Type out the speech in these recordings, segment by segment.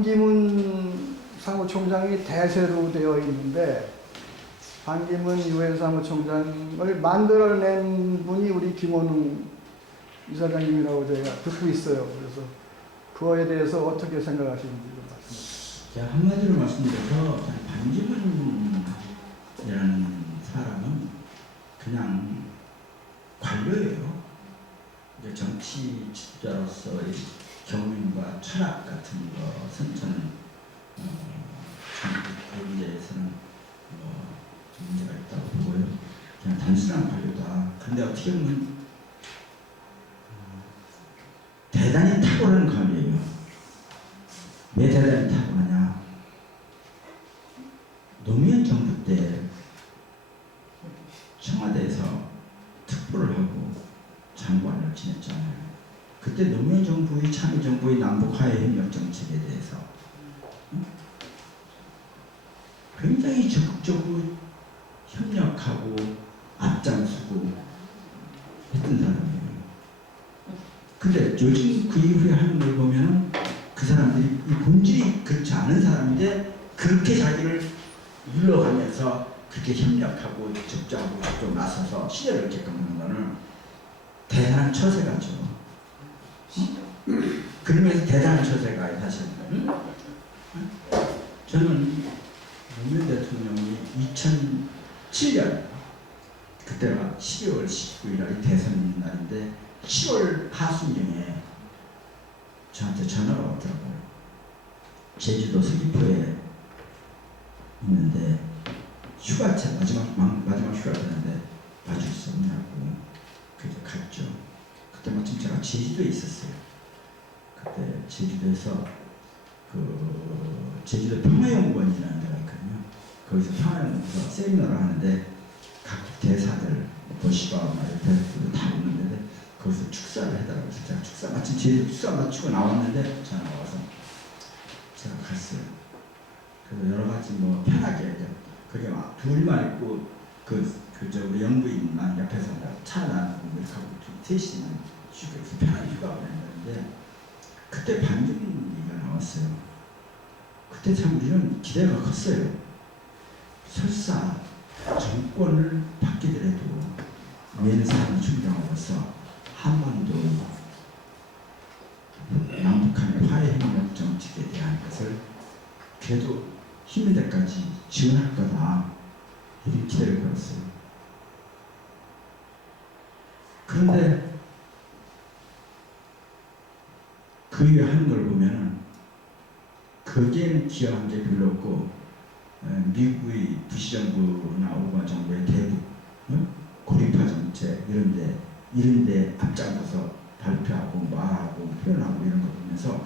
반기문 사무총장이 대세로 되어 있는데 반기문 유엔 사무총장을 만들어낸 분이 우리 김원웅 이사장님이라고 저희가 듣고 있어요. 그래서 그거에 대해서 어떻게 생각하시는지 좀 말씀해 주세요. 제가 한마디로 말씀드려서 반기문이라는 사람은 그냥 관료예요. 이제 정치 지도자로서의 경륜과 철학 같은 것은 저는 그 문제에서는 좀 문제가 있다고 보고요. 그냥 단순한 관료다. 그런데 어떻게 보면 대단히 탁월한 관료예요. 왜 대단히 탁월하냐? 노무현 정부 때 청와대에서 특보를 하고 장관을 지냈잖아요. 그때 노무현 정부의 참여정부의 남북 화해협력 정책에 대해서 굉장히 적극적으로 협력하고 앞장서고 했던 사람이에요. 근데 요즘 그 이후에 하는 걸 보면 그 사람들이 본질이 그렇지 않은 사람인데 그렇게 자기를 눌러가면서 그렇게 협력하고 적자하고 좀 나서서 시대를 이렇게끔 하는 거는 대단한 처세가죠. 그러면서 대단한 처세가 사실은. 저는 노무현 대통령이 2007년 그때가 12월 19일 날이 대선 있는 날인데 10월 하순경에 저한테 전화가 왔더라고요. 제주도 서귀포에 있는데 휴가차 마지막 휴가였는데 봐줄 수 없냐고. 그래서 갔죠. 그때 마침 제가 제주도에 있었어요. 그때 제주도에서 제주도 평화연구원이라는 데가 있거든요. 거기서 평화연구소 세미나를 하는데 각 대사들 보시바 이렇게 다 오는데 거기서 축사를 해달라고 해서 제가 마침 제주도 축사 마치고 나왔는데 전화가 와서 제가 갔어요. 그래서 여러 가지 편하게 그게 막 둘만 있고 우리 영부인만 옆에서 차 나누고 이렇게 하고 셋이만 휴가에서 편하게 휴가를 했는데 그때 반기문 얘기가 나왔어요. 그때 참 우리는 기대가 컸어요. 설사 정권을 바뀌더라도 유엔 사무총장으로서 한반도 남북한의 화해협력 정책에 대한 것을 그래도 힘든 데까지 지원할 거다. 이런 기대를 걸었어요. 그런데 그 이후에 하는 걸 보면은 거기에는 기여한 게 별로 없고 미국의 부시정부나 오바마 정부의 대북 고립화 정책 이런데 앞장서서 발표하고 말하고 표현하고 이런 거 보면서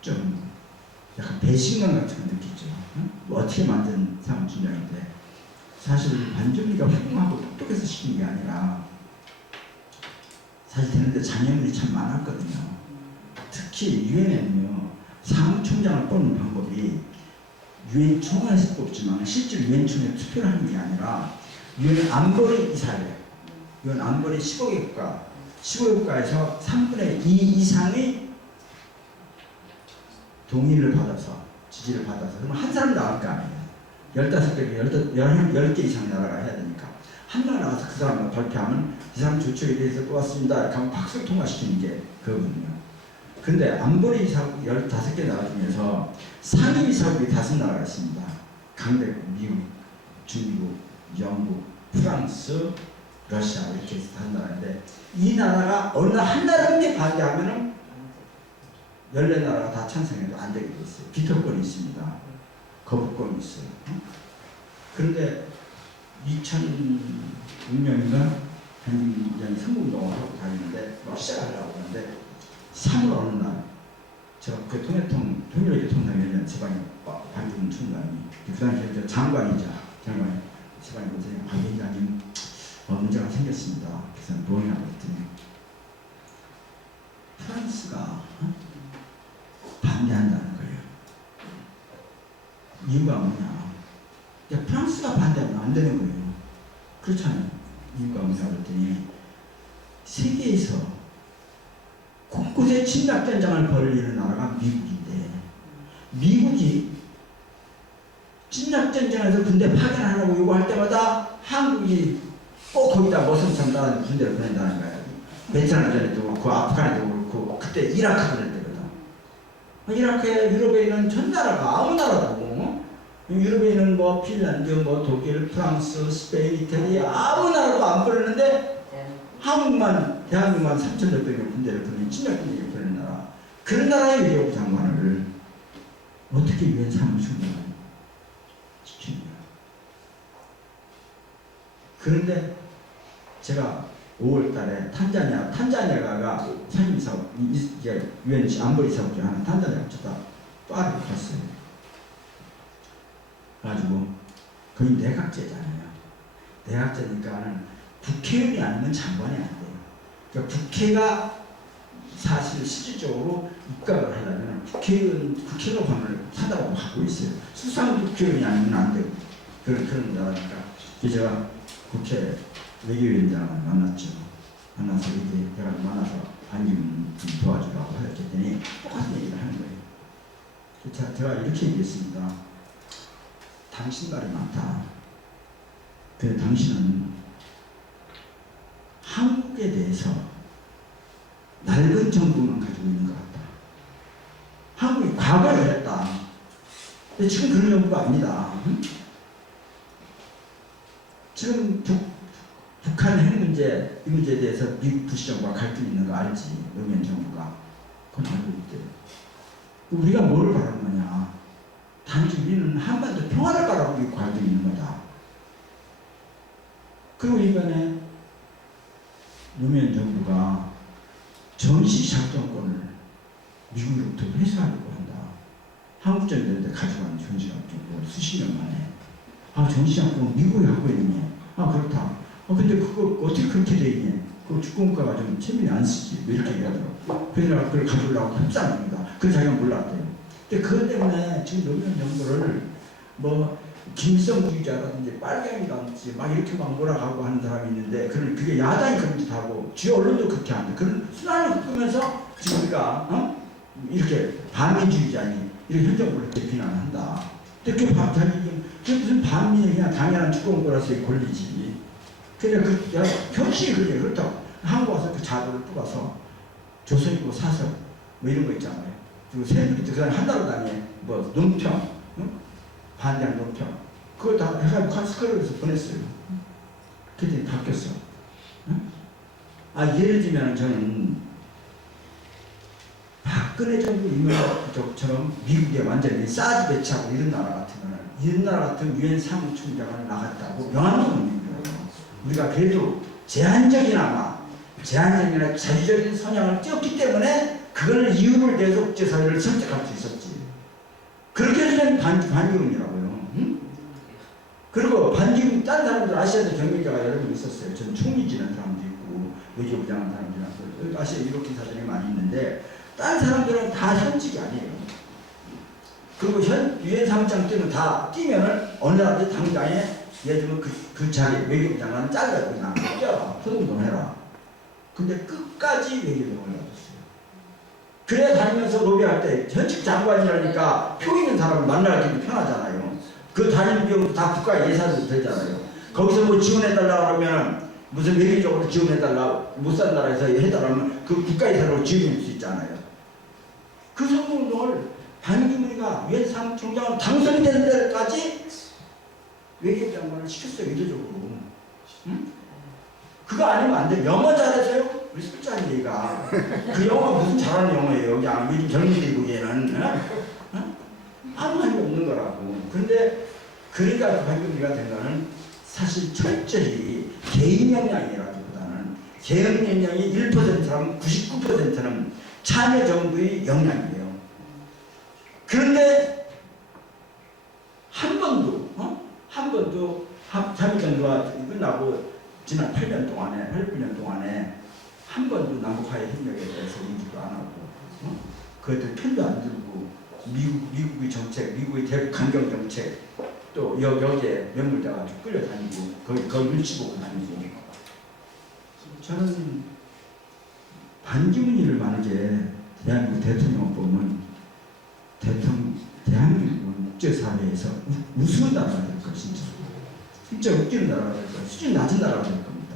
좀 약간 배신감 같은 거 느끼죠. 어떻게 만든 사무총장인데 사실 반정리가 훌륭하고 똑똑해서 시킨 게 아니라 사실 되는데 장애물이 참 많았거든요. 특히 유엔에는요 사무총장을 뽑는 방법이 유엔 총회에서 뽑지만 실제로 유엔 총회 투표를 하는 게 아니라 유엔 안보리 이사회, 유엔 안보리 15개 국가, 15개국가에서 3분의 2 이상의 동의를 받아서 지지를 받아서 그러면 한 사람 나올 거 아니에요. 15개, 10개 이상 나라가 해야 되니까 한 나라 나가서 그 사람을 발표하면 이 사람 조처에 대해서 또 왔습니다 이렇게 하면 박수 통과시키는 게 그거거든요. 근데 안보리 이사국 15개 나라 중에서 상임 이사국이 5나라가 있습니다. 강대국, 미국, 중국, 영국, 프랑스, 러시아 이렇게 해서 한 나라인데 이 나라가 어느 한 나라에 반대하면은 14나라가 다 찬성해도 안 되게 돼 있어요. 비토권이 있습니다. 거부권이 있어요. 그런데 2006년인가 반기문이 선거운동을 하고 다니는데 러시아를 하려고 하는데 3월 어느 날 제가 그 통일교통위원회 지방에 반기문 총장이 그 당시에 장관이 지방에 보세요. 박 위원장님 문제가 생겼습니다. 그래서 뭐냐고 했더니 프랑스가 반대한다는 거예요. 이유가 뭐냐? 프랑스가 반대하면 안 되는 거예요. 그렇잖아요. 이유가 뭐냐 그랬더니 세계에서 곳곳에 침략전장을 벌이는 나라가 미국인데 미국이 침략전쟁에서 군대 파견하라고 요구할 때마다 한국이 꼭 거기다 머슴처럼 나라는 군대를 보낸다는 거야. 베트남전에도 그렇고 아프간에도 그렇고 그때 이라크 보낼 때거든. 이라크에 유럽에 있는 전 나라가 아무 나라도 유럽에 있는 뭐 핀란드, 뭐 독일, 프랑스, 스페인, 이태리 아무 나라도 안 보냈는데 한국만 대한민국만 3,000여 명의 군대를 보낸 침략군대를 보낸 나라. 그런 나라의 외교부 장관을 어떻게 유엔 사무총장을 시키느냐. 그런데 제가 5월달에 탄자니아가 상임이사업 이게 유엔 안보리사업 중에 하나 탄자니아 갔다 파리를 갔어요. 그래가지고 거기 내각제잖아요. 내각제니까는 국회의원이 아니면 장관이 안 돼요. 그러니까 국회가 사실 실질적으로 입각을 하려면 국회의원을 사다고 하고 있어요. 수상 국회의원이 아니면 안 돼요. 그런 나라니까. 그래서 제가 국회 외교위원장을 만났죠. 만나서 이제 제가 만나서 반기문 좀 도와주라고 했더니 똑같은 얘기를 하는 거예요. 제가 이렇게 얘기했습니다. 당신 말이 많다. 근데 당신은 한국에 대해서 낡은 정보만 가지고 있는 것 같다. 한국이 과거에 그랬다. 근데 지금 그런 정부가 아니다. 응? 지금 북한 핵 문제, 이 문제에 대해서 미국 부시 정부가 갈등이 있는 거 알지? 노무현 정부가. 그건 알고 있대. 우리가 뭐를 바라는 거냐? 단지 우리는 한반도 평화를 바라고 이 갈등이 있는 거다. 그리고 이번에 노무현 정부가 전시작전권을 미국으로부터 회수하려고 한다. 한국전쟁때 가져간 전시작전권 수십 년 만에. 아, 전시작권 미국이 갖고 있네. 아, 그렇다. 근데 그거 어떻게 그렇게 돼 있냐? 그 주권국가가 좀 체면이 안 쓰지. 왜 이렇게 얘기하더라고. 그래서 그걸 가져오려고 협상합니다. 그래서 자기가 몰랐대요. 근데 그것 때문에 지금 노무현 정부를 뭐 김일성주의자라든지 빨갱이라든지 막 이렇게 막 몰아가고 하는 사람이 있는데 그게 야당이 그런 짓 하고 주요 언론도 그렇게 하는데 그런 순환을 끄면서 지금 우리가 이렇게 반민주의자니 이런 현정부를 이렇게 비난한다. 근데 그게 무슨 반민이 그냥 당연한 주권국가라서의 권리지. 그러니까 현실이 그게 그렇다고. 한국 와서 그 자료를 뽑아서 조선일보 사설 뭐 이런 거 있잖아요. 그리고 새누리도 그냥 한다고 다니 뭐 논평, 반대한 논평 그걸 다 해가지고 카스커에서 보냈어요. 그랬더니 바뀌었어. 예를 들면 저는 박근혜 정부 이명박처럼 미국에 완전히 사드 배치하고 이런 나라 같으면 이런 나라 같은 유엔 사무총장을 나갔다고 명함도 못 입어요. 우리가 그래도 제한적이나 자주적인 성향을 띄었기 때문에 그걸 이유를 대해서 국제사회를 설득할 수 있었지. 그렇게 해서 반기문이라고요. 응? 그리고 반기문 다른 사람들 아시아에서 경력자가 여러 명 있었어요. 전 총리 지낸 사람도 있고 외교부 장한 사람도 있고 아시아 유럽인 사전이 많이 있는데 다른 사람들은 다 현직이 아니에요. 그리고 유엔 사무장 때는 다 뛰면은 어느 나라도 당장에 예를 들면 그 자리 외교부 장관은 잘라고 그냥 뛰어라. 소동동 해라. 근데 끝까지 외교부를 가졌어요. 그래 다니면서 로비할 때 현직 장관이라니까 표 있는 사람을 만나기도 편하잖아요. 그 다니는 비용도 다 국가 예산으로 되잖아요. 거기서 뭐 지원해달라고 하면 무슨 외교적으로 지원해달라 못 산 나라에서 해달라면 그 국가 예산으로 지원할 수 있잖아요. 그 성공을 반기문이가 유엔 사무총장으로 당선되는 데까지 외교부 장관을 시켰어요. 의도적으로. 응? 그거 아니면 안 돼. 영어 잘해서요? 우리 술자리가 그 영어 무슨 잘하는 영어예요. 그냥 요즘 젊은이들이 보기에는 아무 말이 없는 거라고. 그런데 그러니까 반기문이가 된 거는 사실 철저히 개인 역량이라기보다는 개인 역량이 1%라면 99%는 참여정부의 역량이에요. 그런데 한 번도 참여정부가 끝나고 지난 8년 동안에 한 번도 남북화해 협력에 대해서 얘기도 안 하고 그것들 편도 안 들고 미국의 정책, 미국의 대북 강경 정책 또 여기에 매몰돼가지고 끌려다니고 거기 눈치 보고 다니고 저는 반기문이를 만약에 대한민국 대통령 보면 대한민국은 국제사회에서 우스운 나라가 될 것인지 진짜 웃기는 나라가 될 거예요. 수준 낮은 나라가 될 겁니다.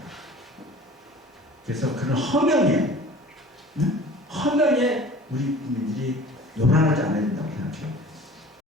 그래서 그런 허명에 우리 국민들이 요란하지 않아야 된다고 생각해요.